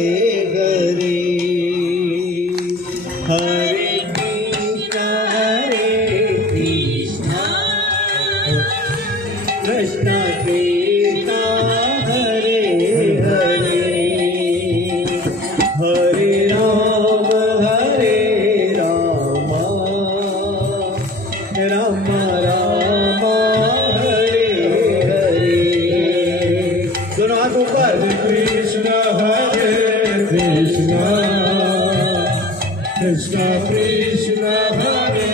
हरे हरे कृष्णा कृष्णा कृष्णा हरे हरे हरे राम राम राम हरे हरे। दोनों हाथ ऊपर। कृष्णा कृष्णा कृष्णा हरे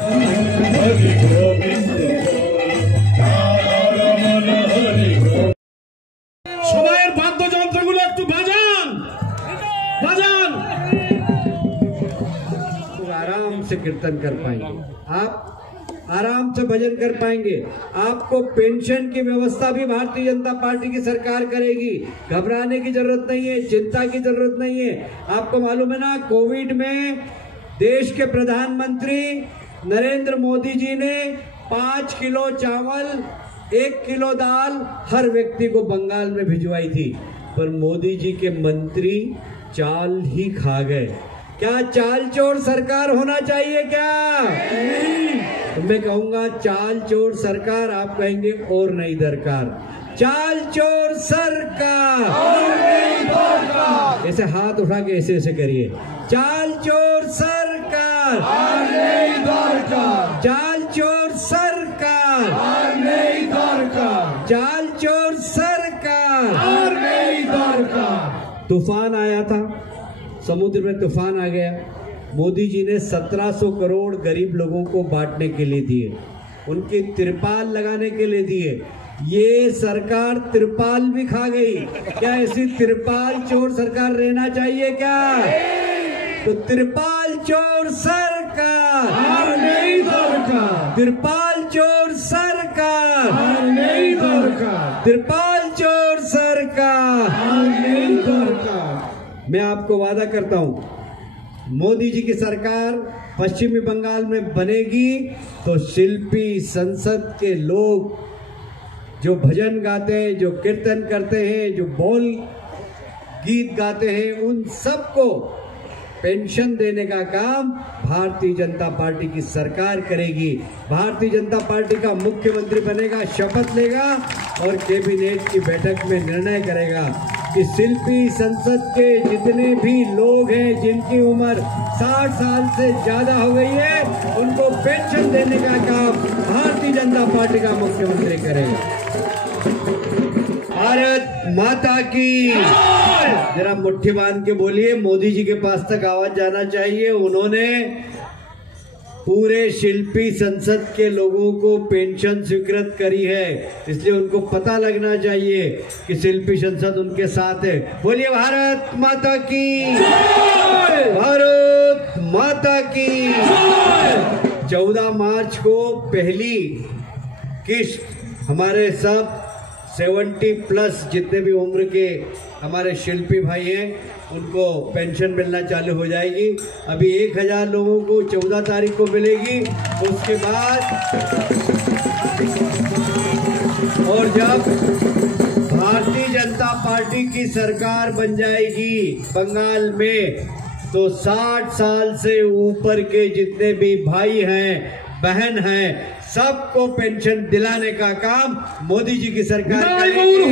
हरे गोविंद সবাই বাদ্যযন্ত্রগুলো একটু বাজান বাজান। आराम से कीर्तन कर पाएंगे, आप आराम से भजन कर पाएंगे। आपको पेंशन की व्यवस्था भी भारतीय जनता पार्टी की सरकार करेगी। घबराने की जरूरत नहीं है, चिंता की जरूरत नहीं है। आपको मालूम है ना, कोविड में देश के प्रधानमंत्री नरेंद्र मोदी जी ने 5 किलो चावल 1 किलो दाल हर व्यक्ति को बंगाल में भिजवाई थी, पर मोदी जी के मंत्री चाल ही खा गए। क्या चाल चोर सरकार होना चाहिए क्या? तो मैं कहूंगा चाल चोर सरकार, आप कहेंगे और नहीं दरकार। चाल चोर सरकार ऐसे हाथ उठा के ऐसे ऐसे करिए। चाल चोर सरकार, चाल चोर सरकार, चाल चोर सरकार। तूफान आया था, समुद्र में तूफान आ गया। मोदी जी ने 1700 करोड़ गरीब लोगों को बांटने के लिए दिए, उनकी तिरपाल लगाने के लिए दिए। ये सरकार तिरपाल भी खा गई। क्या ऐसी तिरपाल चोर सरकार रहना चाहिए क्या? तो तिरपाल चोर सरकार, तिरपाल चोर सरकार, तिरपाल चोर सरकार। मैं आपको वादा करता हूं, मोदी जी की सरकार पश्चिमी बंगाल में बनेगी तो शिल्पी संसद के लोग जो भजन गाते हैं, जो कीर्तन करते हैं, जो बोल गीत गाते हैं, उन सबको पेंशन देने का काम भारतीय जनता पार्टी की सरकार करेगी। भारतीय जनता पार्टी का मुख्यमंत्री बनेगा, शपथ लेगा और कैबिनेट की बैठक में निर्णय करेगा कि शिल्पी संसद के जितने भी लोग हैं जिनकी उम्र 60 साल से ज्यादा हो गई है, उनको पेंशन देने का काम भारतीय जनता पार्टी का मुख्यमंत्री करेगा। भारत माता की। जरा मुट्ठी बांध के बोलिए, मोदी जी के पास तक आवाज जाना चाहिए। उन्होंने पूरे शिल्पी संसद के लोगों को पेंशन स्वीकृत करी है, इसलिए उनको पता लगना चाहिए कि शिल्पी संसद उनके साथ है। बोलिए भारत माता की, भारत माता की। 14 मार्च को पहली किस्त हमारे सब 70+ जितने भी उम्र के हमारे शिल्पी भाई हैं उनको पेंशन मिलना चालू हो जाएगी। अभी 1000 लोगों को 14 तारीख को मिलेगी। उसके बाद और जब भारतीय जनता पार्टी की सरकार बन जाएगी बंगाल में, तो 60 साल से ऊपर के जितने भी भाई हैं, बहन हैं, सबको पेंशन दिलाने का काम मोदी जी की सरकार करेगी।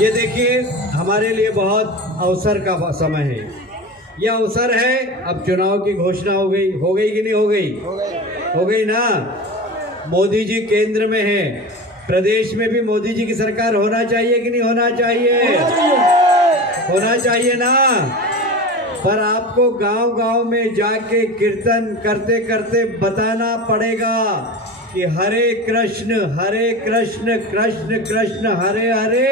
ये देखिए, हमारे लिए बहुत अवसर का समय है। यह अवसर है, अब चुनाव की घोषणा हो गई कि नहीं हो गई? हो गई ना। मोदी जी केंद्र में है, प्रदेश में भी मोदी जी की सरकार होना चाहिए कि नहीं होना चाहिए? होना चाहिए ना। पर आपको गांव-गांव में जाके कीर्तन करते करते बताना पड़ेगा कि हरे कृष्ण कृष्ण कृष्ण हरे हरे,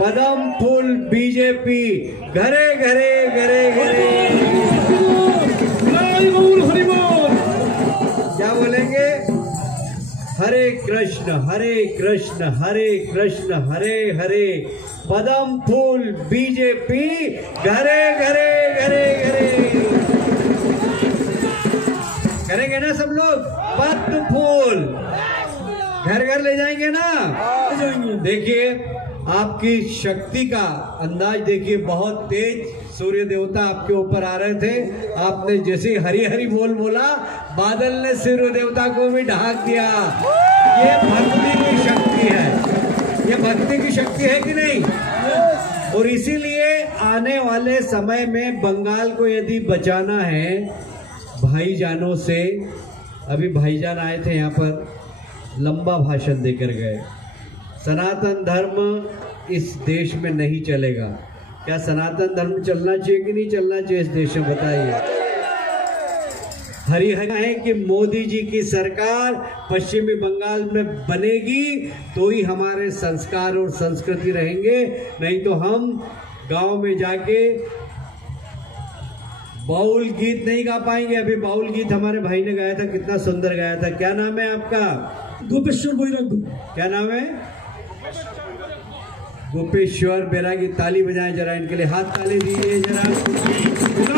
पदम फूल बीजेपी, घरे घरे घरे घरे। क्या बोलेंगे? हरे कृष्ण हरे हरे, पदम फूल बीजेपी, घरे घरे घरे घरे। करेंगे ना सब लोग? पद्म फूल घर घर ले जाएंगे ना? देखिए आपकी शक्ति का अंदाज देखिए, बहुत तेज सूर्य देवता आपके ऊपर आ रहे थे। आपने जैसे हरी हरी बोल बोला, बादल ने सूर्य देवता को भी ढाक दिया। ये भक्ति की शक्ति है, ये भक्ति की शक्ति है कि नहीं? और इसीलिए आने वाले समय में बंगाल को यदि बचाना है भाईजानों से, अभी भाईजान आए थे यहाँ पर, लंबा भाषण देकर गए। सनातन धर्म इस देश में नहीं चलेगा। क्या सनातन धर्म चलना चाहिए कि नहीं चलना चाहिए इस देश में, बताइए? हरियाणा है कि मोदी जी की सरकार पश्चिमी बंगाल में बनेगी तो ही हमारे संस्कार और संस्कृति रहेंगे, नहीं तो हम गांव में जाके बाउल गीत नहीं गा पाएंगे। अभी बाउल गीत हमारे भाई ने गाया था, कितना सुंदर गाया था। क्या नाम है आपका? गोपेश्वर बैरागी। क्या नाम है? गोपेश्वर बैरागी। ताली बजाएं जरा इनके लिए, हाथ ताली दीजिए जरा।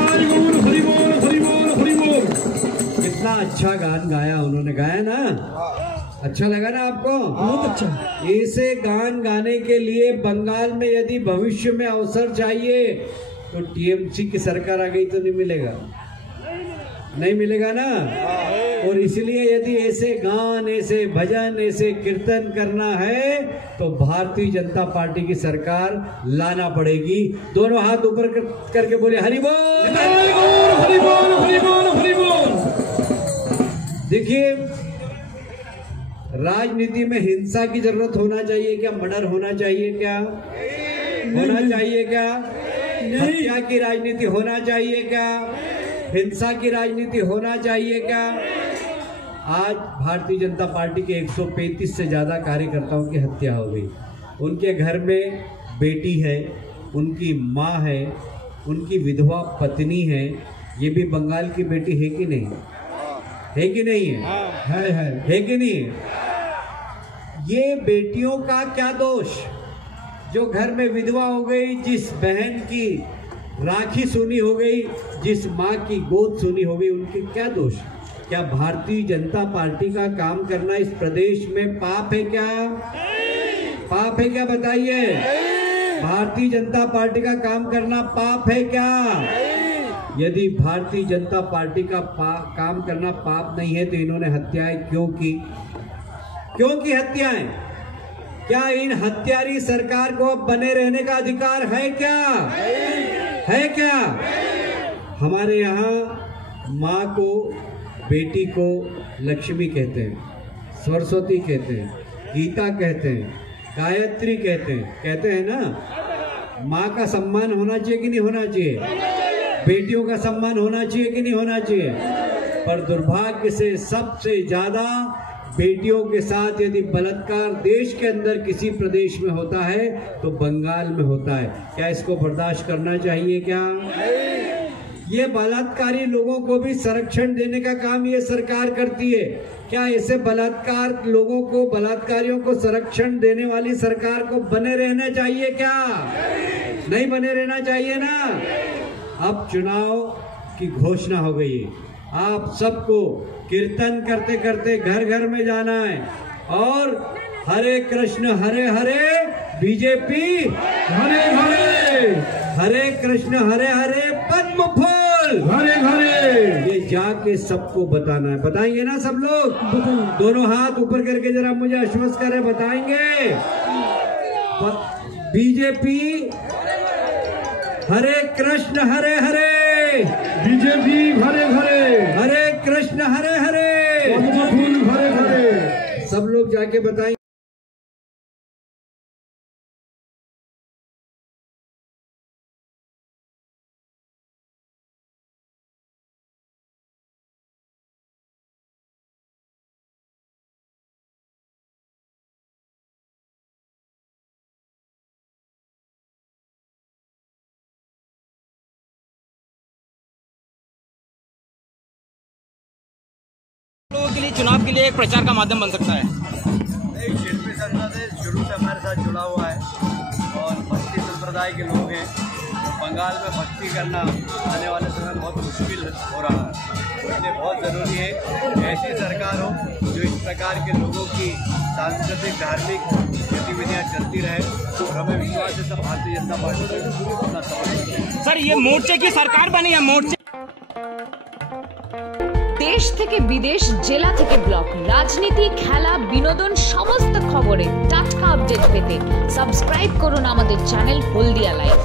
हरि बोल हरि बोल हरि बोल हरि बोल। कितना अच्छा गान गाया उन्होंने, गाया ना? अच्छा लगा ना आपको? बहुत अच्छा। ऐसे गान गाने के लिए बंगाल में यदि भविष्य में अवसर चाहिए तो टीएमसी की सरकार आ गई तो नहीं मिलेगा, नहीं मिलेगा ना? और इसलिए यदि ऐसे गान, ऐसे भजन, ऐसे कीर्तन करना है तो भारतीय जनता पार्टी की सरकार लाना पड़ेगी। दोनों हाथ ऊपर करके बोले हरि बोल हरि बोल हरि बोल हरि बोल। देखिए राजनीति में हिंसा की जरूरत होना चाहिए क्या? मर्डर होना चाहिए क्या? होना चाहिए क्या? हत्या की राजनीति होना चाहिए क्या? हिंसा की राजनीति होना चाहिए क्या? आज भारतीय जनता पार्टी के 135 से ज्यादा कार्यकर्ताओं की हत्या हो गई। उनके घर में बेटी है, उनकी माँ है, उनकी विधवा पत्नी है। ये भी बंगाल की बेटी है कि नहीं? है कि नहीं है? है कि नहीं है? ये बेटियों का क्या दोष? जो घर में विधवा हो गई, जिस बहन की राखी सुनी हो गई, जिस माँ की गोद सुनी हो गई, उनके क्या दोष? क्या भारतीय जनता पार्टी का काम करना इस प्रदेश में पाप है क्या? पाप है क्या? बताइए। भारतीय जनता पार्टी का काम करना पाप है क्या? यदि भारतीय जनता पार्टी का काम करना पाप नहीं है तो इन्होंने हत्याएं क्यों की? क्यों की हत्याएं? क्या इन हत्यारी सरकार को अब बने रहने का अधिकार है क्या? है क्या? हमारे यहाँ माँ को, बेटी को लक्ष्मी कहते हैं, सरस्वती कहते हैं, गीता कहते हैं, गायत्री कहते हैं ना? माँ का सम्मान होना चाहिए कि नहीं होना चाहिए? बेटियों का सम्मान होना चाहिए कि नहीं होना चाहिए? पर दुर्भाग्य से सबसे ज्यादा बेटियों के साथ यदि बलात्कार देश के अंदर किसी प्रदेश में होता है तो बंगाल में होता है। क्या इसको बर्दाश्त करना चाहिए क्या? ये बलात्कारी लोगों को भी संरक्षण देने का काम ये सरकार करती है। क्या ऐसे बलात्कार लोगों को, बलात्कारियों को संरक्षण देने वाली सरकार को बने रहना चाहिए क्या? नहीं बने रहना चाहिए ना? अब चुनाव की घोषणा हो गई है। आप सबको कीर्तन करते करते घर घर में जाना है और हरे कृष्ण हरे हरे बीजेपी हरे हरे, हरे कृष्ण हरे हरे पद्म फूल हरे हरे, ये जाके सबको बताना है। बताएंगे ना सब लोग? दोनों हाथ ऊपर करके जरा मुझे आश्वस्त करें, बताएंगे? बीजेपी हरे कृष्ण हरे हरे, बीजेपी हरे हरे, हरे कृष्ण हरे हरे, पद्म फूल हरे हरे। सब लोग जाके बताएंगे। लोगों के लिए चुनाव के लिए एक प्रचार का माध्यम बन सकता है। एक शिल्पी संसद है, शुरू से हमारे साथ जुड़ा हुआ है और भक्ति संप्रदाय के लोग हैं। बंगाल में भक्ति करना आने वाले समय में बहुत मुश्किल हो रहा है, इसलिए बहुत ज़रूरी है ऐसी सरकार हो जो इस प्रकार के लोगों की सांस्कृतिक धार्मिक गतिविधियाँ चलती रहे और हमें विश्वास है सब भारतीय जनता पार्टी को अपना समर्थन। सर ये मोर्चे की सरकार बनी है, मोर्चे देश থেকে বিদেশ, জেলা থেকে ব্লক, রাজনীতি, খেলা, বিনোদন সমস্ত খবরে টাটকা আপডেট পেতে সাবস্ক্রাইব করুন আমাদের চ্যানেল হলদিয়া লাইভ।